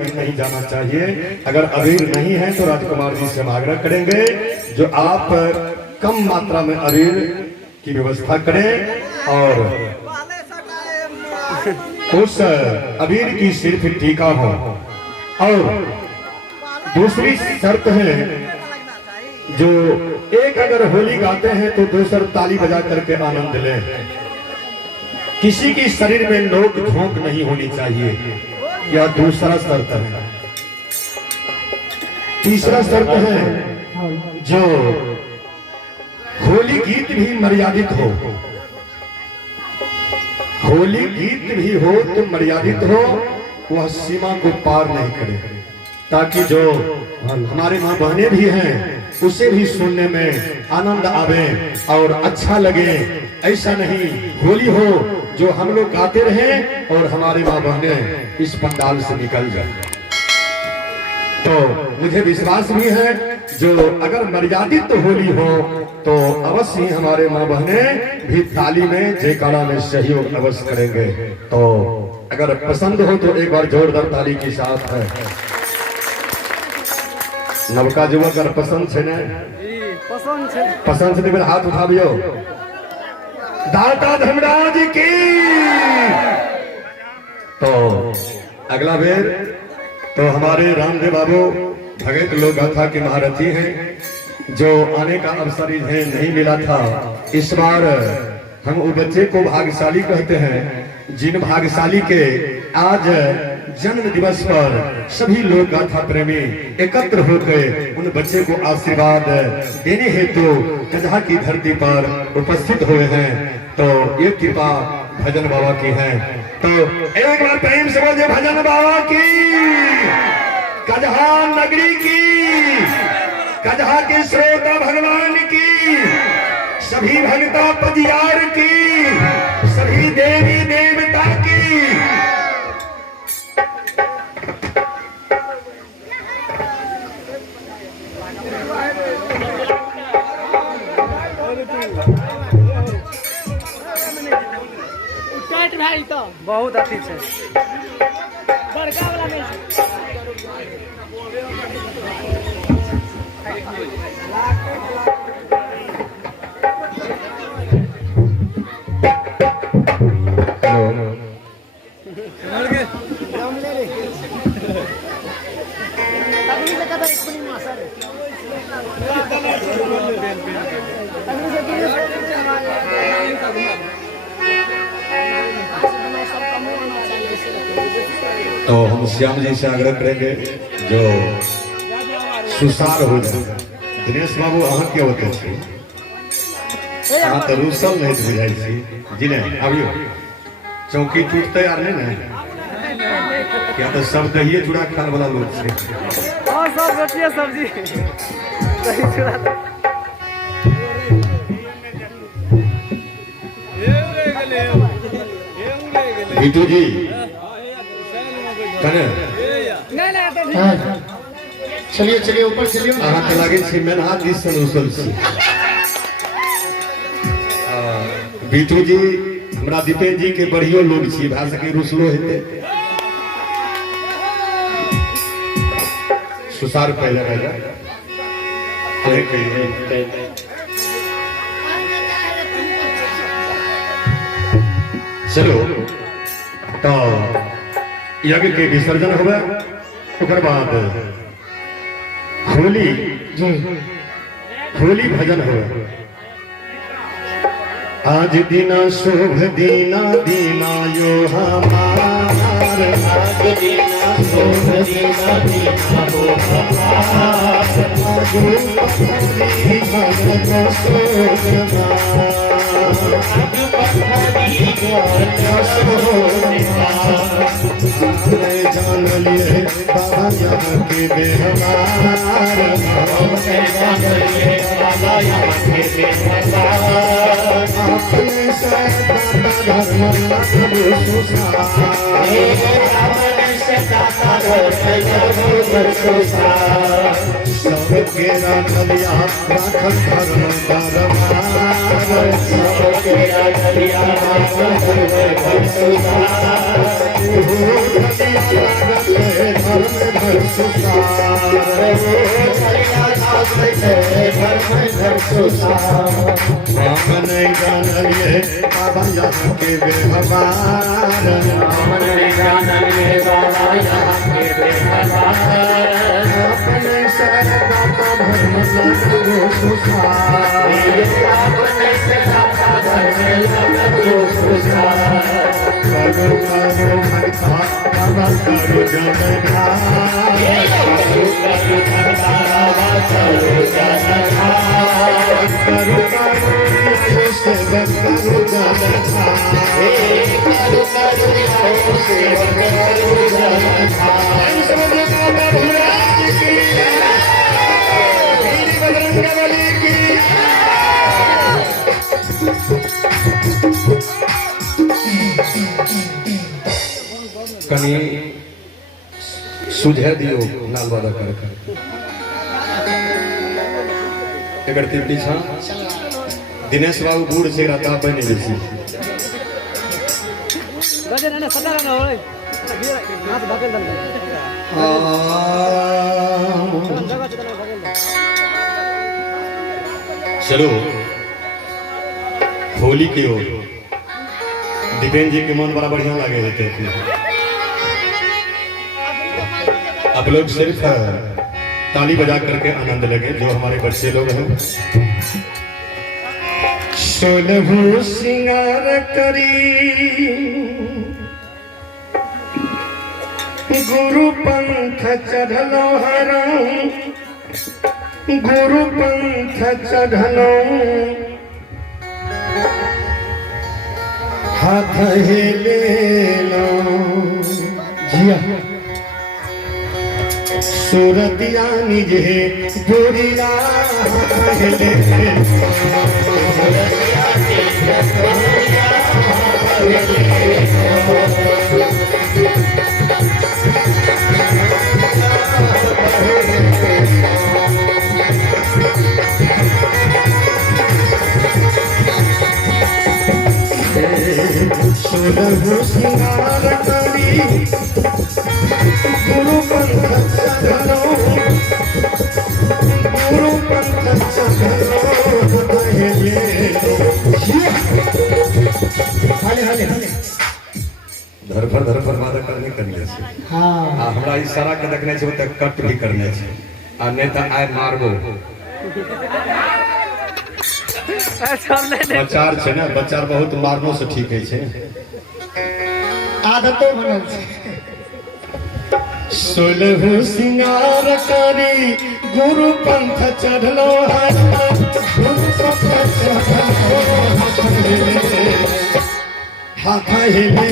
नहीं जाना चाहिए। अगर अबीर नहीं है तो राजकुमार जी से हम आग्रह करेंगे जो आप कम मात्रा में अबीर की व्यवस्था करें और उस अबीर की सिर्फ टीका हो। और दूसरी शर्त है जो एक अगर होली गाते हैं तो दूसर ताली बजा करके आनंद लें। किसी की शरीर में नोक झोंक नहीं होनी चाहिए, यह दूसरा शर्त है। तीसरा शर्त है जो होली गीत भी मर्यादित हो। होली गीत भी हो तो मर्यादित हो, वह सीमा को पार नहीं करे, ताकि जो हमारे माँ बहनें भी हैं उसे भी सुनने में आनंद आवे और अच्छा लगे। ऐसा नहीं होली हो जो हम लोग गाते रहे और हमारी माँ बहनें इस पंडाल से निकल जाए। तो मुझे विश्वास भी है जो अगर मर्यादित होली हो तो अवश्य ही हमारे माँ बहनें भी ताली में जयकारा में सहयोग अवश्य करेंगे। तो अगर पसंद हो तो एक बार जोरदार ताली के साथ है। नवका युवक अगर पसंद है पसंद से हाथ उठाबियो। दाता धर्मराज की। तो अगला बेर तो हमारे रामदेव बाबू भगत लोक गाथा के महारथी हैं जो आने का अवसर इन्हें नहीं मिला था। इस बार हम उस बच्चे को भाग्यशाली कहते हैं जिन भाग्यशाली के आज जन्म दिवस पर सभी लोग गाथा प्रेमी एकत्र होकर उन बच्चे को आशीर्वाद देने हेतु कजहा की धरती पर उपस्थित हुए हैं। तो ये कृपा भजन बाबा की है। तो एक बार प्रेम से बोलिए भजन बाबा की, कजहा नगरी की, कजहा के श्रोता भगवान की, सभी भक्ता पदियार की, सभी देवी देवता की। भाई तो बहुत अति है बड़का वाला में तो हम श्याम जी से आग्रह करेंगे जो सुसार हो जाए। दिनेश बाबू अहाँ के होते थे अहाँ तो रूसल नहीं बुझाई थी जिन्हें अभियो चौकी टूटते यार नहीं ना क्या तो सब दहिए चूड़ा खाने वाला लोग थे। हाँ सब रोटियां सब्जी दही चूड़ा बिटू जी चलिए चलिए ऊपर चलिए। अहाँ के लागे छी मेन हाथ दिस से उसल छी। बिटू जी हमरा दीपेन जी के बढ़ियो लोग छी, भा सके रुसलो हेते। सुसार पहले रहेगा चलो। तो यज्ञ के विसर्जन हो गया, उसके बाद होली होली भजन हो गया। आज दीना शुभ दीना दीना यो हमार, आज दीना शुभ दीना दीना यो हमार, जान लिए बाबा यहाँ के बेहमार, जान लिए बाबा यहाँ के बेहमार, अपने से धर्म दाता धर्म सुसार, सबके राखलिया राखल धर्म दरबार सबके राखलिया राखल धर्म सुधार धर्म घर सुधार हम नहीं जानलिए बाबा यहाँ के व्यवहार हम नहीं जानलिए बाबा यहाँ के व्यवहार अपने सरदा धर्म लगो सुधार अपने से धर्म लगो सुधार करो करो भक्ता बाबा करो जगन्नाथ करो करो सेवक करो कनी सुझा दियो नाल वादा कर एकर तिरटी छा दिनेश बाबू बूढ़ से रहता बने जैसी गजन ने सदा ना होय हाथ भागल दल जगह जगह भागल चलो होली के ओर दीपेन जी के मन बड़ा बढ़िया लगे रहते थे आप लोग सिर्फ ताली बजा करके आनंद लगे जो हमारे बच्चे लोग हैं सोलहु सिंगार करी गुरु पंथ चढ़लो हरम गुरु पंथ चढ़लो हाथ हिले लो जिया सूरतिया निजे गोरिया हाथ हिले सोलहु सिंगार करी गुरु पंथ चढ़लो गुरु पंथ चढ़लो धरफर मादा करने करने से हाँ हमरा इशारा के देखने से तक कट भी करने से आ नहीं तो आए मारबो बच्चार छे ना बच्चार बहुत मारनो से ठीक है छे आदतो बनल छै सोलहु सिंगार करी गुरु पंथ चढ़लो गुरु पंथ चढ़लो हाथ हिले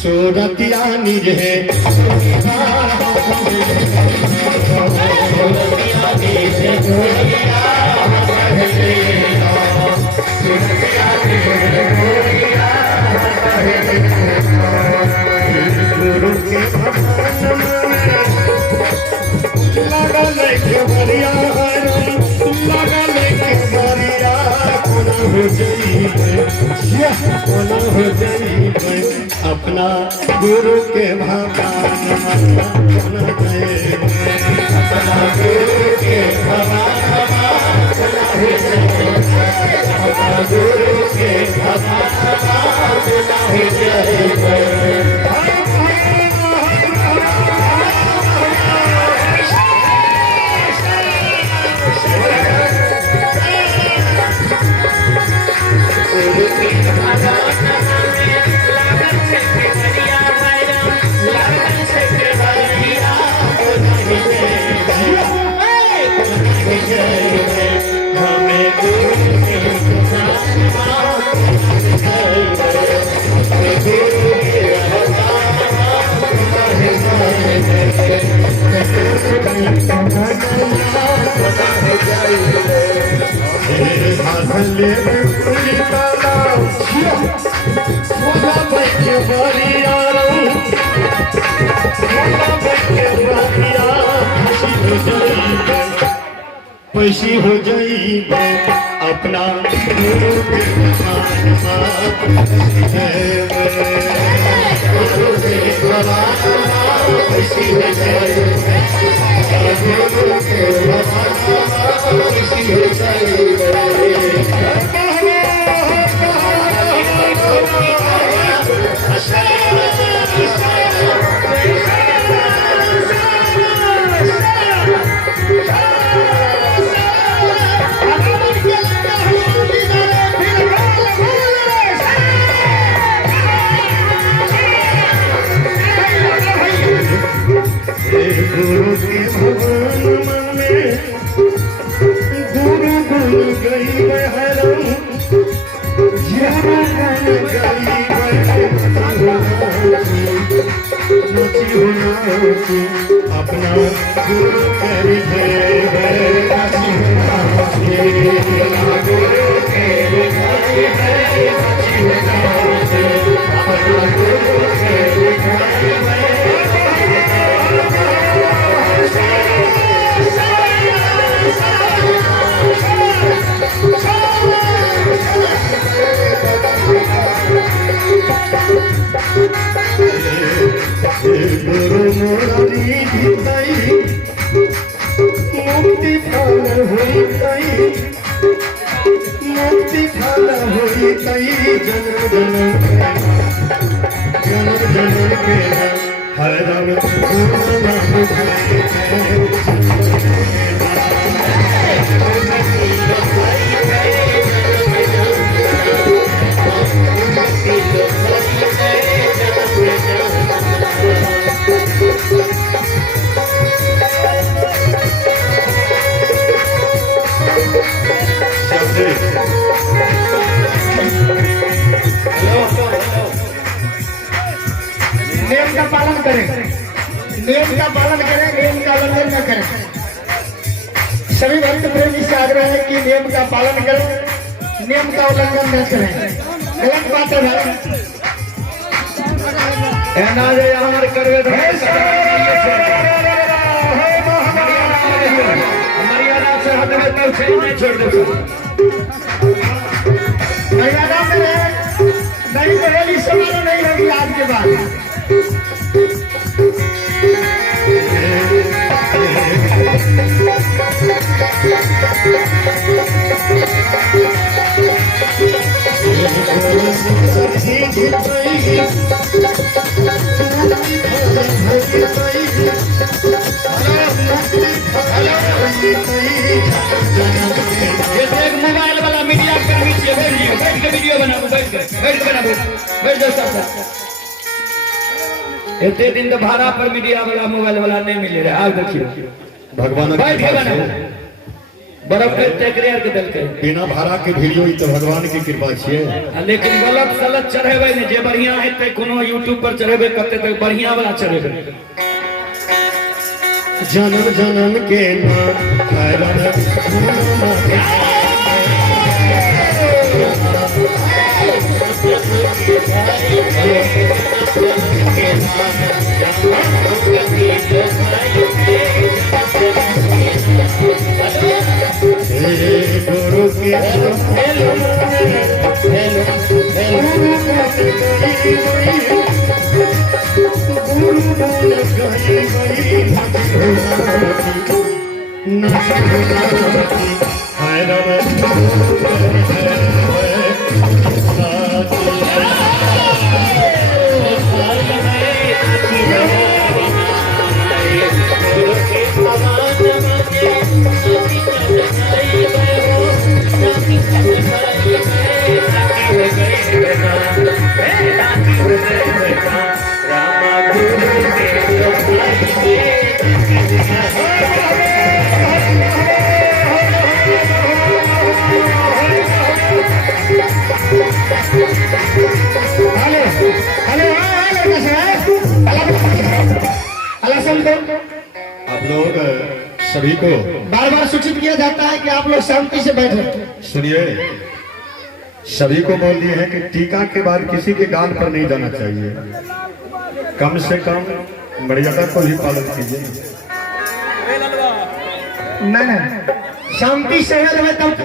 सूरतिया निजे गुरु के भगवान लगा लेके बरिया लगा लेके बरिया कोना हो जाइए अपना गुरु के भगवान कोना जाए अपना गुरु के भगवान कोना हो जाए अपना गुरु के भगवान कोना हो जाए हमें पैसी हो जाई अपना गुरु के मान गुरु के पैसी हो जाई गुरु के पैसी हो जाई गुरु के भगवान मन में गुरु गुरु गई हरम गुरु गुरु गई नची होना अपना गुरु कर गुरु मुरारी भिताई मुक्ति फल हुई तई मुक्ति फल हुई तई जन्म जन्म के हरम गुरु नियम का पालन करें, नियम का पालन करें, नियम का उल्लंघन न करें। सभी भक्त प्रेमी से आग्रह है कि नियम का पालन करें, नियम का उल्लंघन न करें। गलत बात है भाई। हमारे करवे मर्यादा से हट में तब से नहीं छोड़ दो मर्यादा में नहीं तो होली समारोह नहीं होगी आज के बाद। मोबाइल वाला मीडिया के नीचे बैठ के वीडियो बनाओ, बैठ के बैठ जाओ सब। इतने दिन तो भाड़ा पर मीडिया वाला मोबाइल वाला नहीं मिले रहे। आज देखिए भगवान बैठ के बनाओ, बर्फ के टेकरियर के दल के बिना भाड़ा के वीडियो तो भगवान की कृपा छिए। लेकिन गलत सलत चढ़ेबे नहीं, जे बढ़िया हेतै कोनो यूट्यूब पर चढ़ेबे करते तो बढ़िया वाला चढ़ेबे। जन्म जन्म के नाम गुरु के आप लोग सभी को बार बार सूचित किया जाता है कि आप लोग शांति से बैठे। सुनिए, सभी को बोल दिए हैं कि टीका के बाद किसी के गाल पर नहीं जाना चाहिए। कम से कम मर्यादा को ही पालन कीजिए। नहीं शांति से है तब